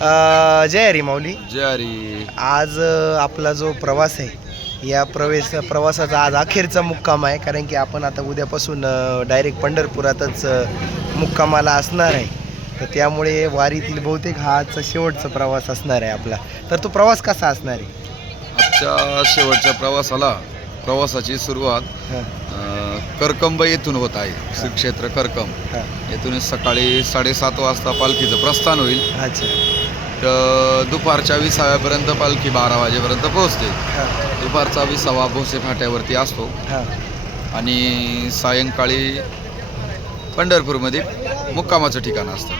अ, जय हरी माऊली. जय हरी. आज अ, आपला जो प्रवास आहे या प्रवेश प्रवासाचा आज अखेरचा मुक्काम आहे कारण की आपण आता उद्यापासून डायरेक्ट पंढरपुरातच अ, मुक्कामाला असणार आहे. तर त्यामुळे वारीतील बहुतेक हा आजचा शेवटचा प्रवास असणार आहे आपला. तर तो प्रवास कसा असणार आहे? आजच्या शेवटच्या प्रवासाला प्रवासाची सुरुवात हां. अं, करकंब येथून होत आहे. श्री क्षेत्र करकंब. हां. येथून सकाळी साडेसात वाजता पालखीचं प्रस्थान होईल. अच्छा. तर दुपारच्या विसाव्यापर्यंत पालखी बारा वाजेपर्यंत पोहोचते. दुपारचा विसावा भोसे फाट्यावरती असतो. आणि सायंकाळी पंढरपूरमध्ये मुक्कामाचं ठिकाण असतं.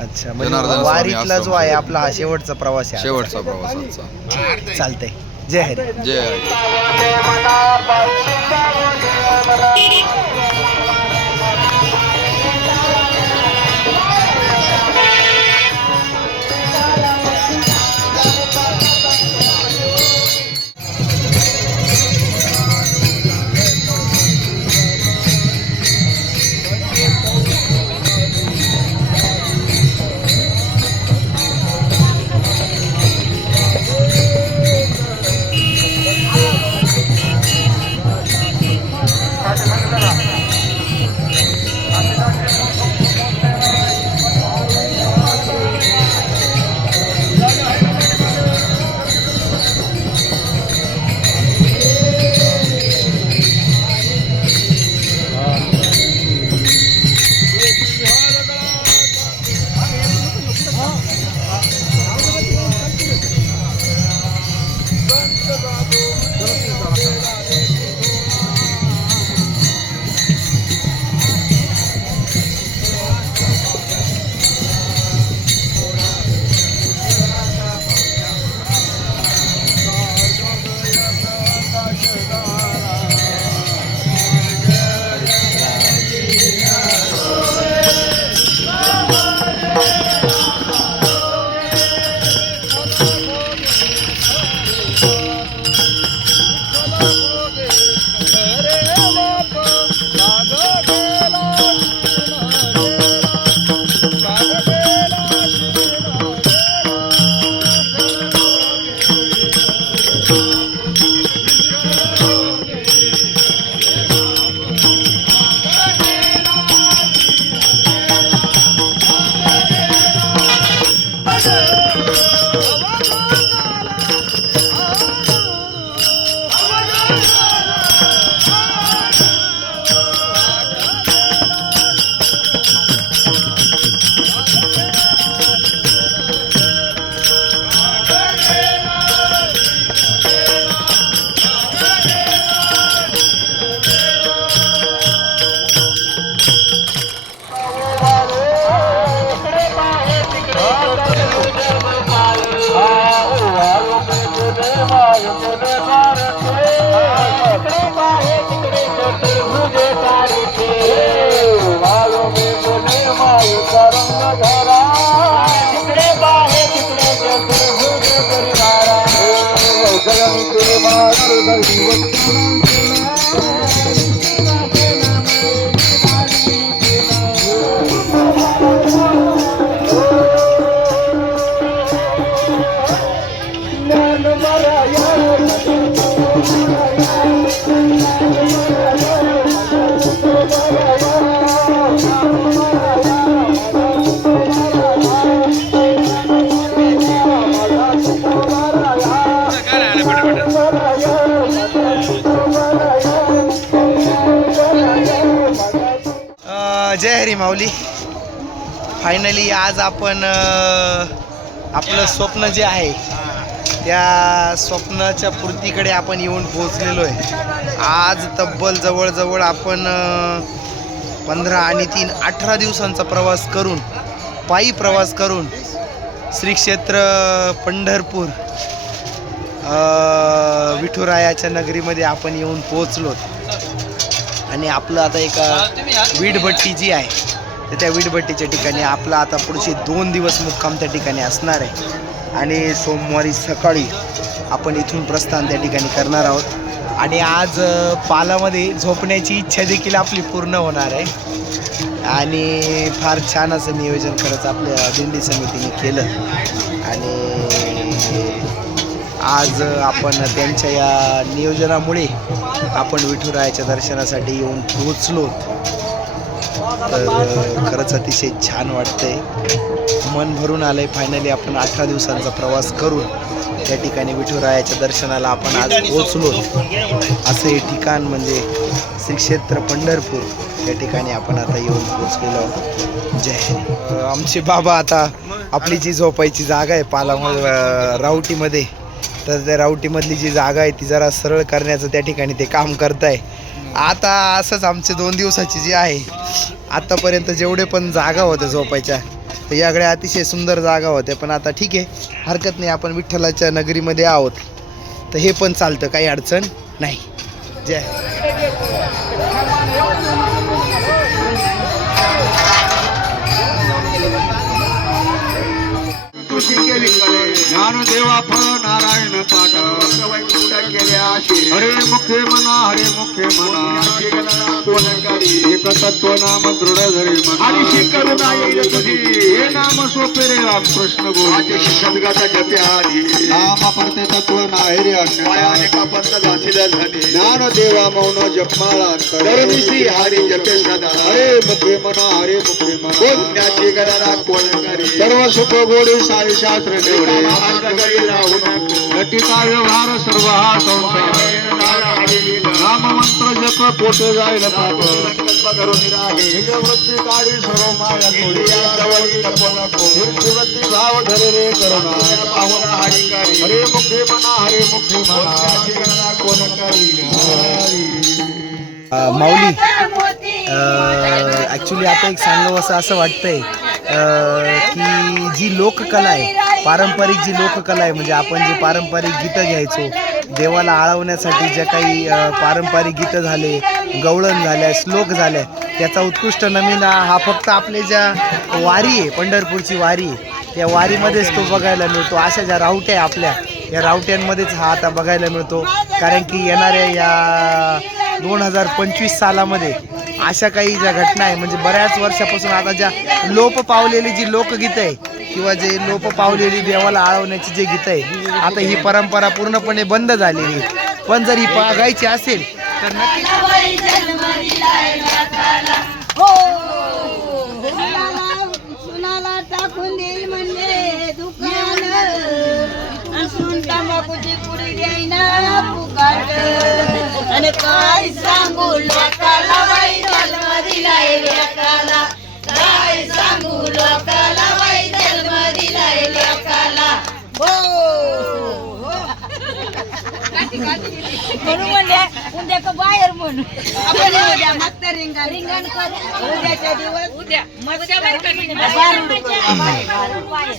अच्छा म्हणजे जनार्दन स्वामी वारीतला जो. आहे आपला हा शेवटचा प्रवास आहे शेवटचा प्रवासाचा चालतंय. जय हरी. जय हरी. जय हरी माऊली. फायनली आज आपण आपलं स्वप्न जे आहे त्या स्वप्नाच्या पूर्तीकडे आपण येऊन पोहोचलेलो आहे. आज तब्बल जवळजवळ आपण पंधरा आणि तीन अठरा दिवसांचा प्रवास करून पायी प्रवास करून श्री क्षेत्र पंढरपूर विठुरायाच्या नगरीमध्ये आपण येऊन पोहोचलो आणि आपलं आता एका वीटभट्टी जी आहे तर त्या वीटभट्टीच्या ठिकाणी आपला आता पुढचे दोन दिवस मुक्काम त्या ठिकाणी असणार आहे. आणि सोमवारी सकाळी आपण इथून प्रस्थान त्या ठिकाणी करणार आहोत. आणि आज पालामध्ये झोपण्याची इच्छा देखील आपली पूर्ण होणार आहे. आणि फार छान असं नियोजन खरंच आपल्या दिंडी समितीने केलं. आणि आज आपण त्यांच्या या नियोजनामुळे आपण विठुरायाच्या दर्शनासाठी येऊन पोहोचलो. तर खरंच अतिशय छान वाटतंय. मन भरून आलंय फायनली आपण अठरा दिवसांचा प्रवास करून त्या ठिकाणी विठुरायाच्या दर्शनाला आपण आज पोचलो असं हे ठिकाण म्हणजे श्री क्षेत्र पंढरपूर. या ठिकाणी आपण आता येऊन पोहोचलेलो आहोत. जय हरी आमचे बाबा आता आपली जी झोपायची जागा आहे पाला रावटीमध्ये तर त्या रावटीमधली जी जागा आहे ती जरा सरळ करण्याचं त्या ठिकाणी ते काम करताय. आता असंच आमचे दोन दिवसाची जी आहे आतापर्यंत जेवढे पण जागा होत्या झोपायच्या तर याकडे अतिशय सुंदर जागा होत्या. पण आता ठीक आहे हरकत नाही आपण विठ्ठलाच्या नगरीमध्ये आहोत. तर हे पण चालतं काही अडचण नाही. जय. ज्ञानदेवा हरे मुखे मना हरे मुखे मना. एक तत्व नाम दृढ धरे आणि येईल तुझी. हे नाम सोपे रे राम कृष्ण बोल सदगाचा जपे आधी. नाम परते तत्व नाही रे पंत झाली. ज्ञान देवा मौन जपमाळा श्री हरी जपे सदा. हरे मुखे मना हरे मुखे मना. गणना कोण करी. सर्व सुख गोडी सारी शास्त्र निवडे घटिका व्यवहार सर्व हा संसार. राम मंत्र जप पोटे जाईल पाप वृत्ती काळी सर्व माया वृत्ती भाव धरे रे करुणा हरे हरे कोण करी माऊली ॲक्च्युली आता एक सांगावं असं असं वाटतंय की जी लोककला आहे पारंपरिक जी लोककला आहे म्हणजे आपण जे पारंपरिक गीतं घ्यायचो देवाला आळवण्यासाठी ज्या काही पारंपरिक गीतं झाले गवळण झाल्या श्लोक झाल्या त्याचा उत्कृष्ट नमुना हा फक्त आपले ज्या वारी आहे पंढरपूरची वारी आहे त्या वारीमध्येच तो बघायला मिळतो. अशा ज्या रावट्या आहे आपल्या या रावट्यांमध्येच हा आता बघायला मिळतो. कारण की येणाऱ्या या दोन हजार पंचवीस सालामध्ये अशा काही ज्या घटना आहे म्हणजे बऱ्याच वर्षापासून आता ज्या लोप पावलेली जी लोकगीतं आहे किंवा जे लोप पावलेली देवाला आळवण्याची जे गीतं आहे आता ही परंपरा पूर्णपणे बंद झालेली आहे. पण जर ही पागायची असेल तर नक्की सुनाला टाकून म्हणून म्हणले उद्या का बाहेर म्हणून आपण उद्या मस्त रिंगण रिंगण करू उद्याच्या दिवस उद्या उद्या बाहेर करू. बाहेर उडू. बाहेर. बाहेर.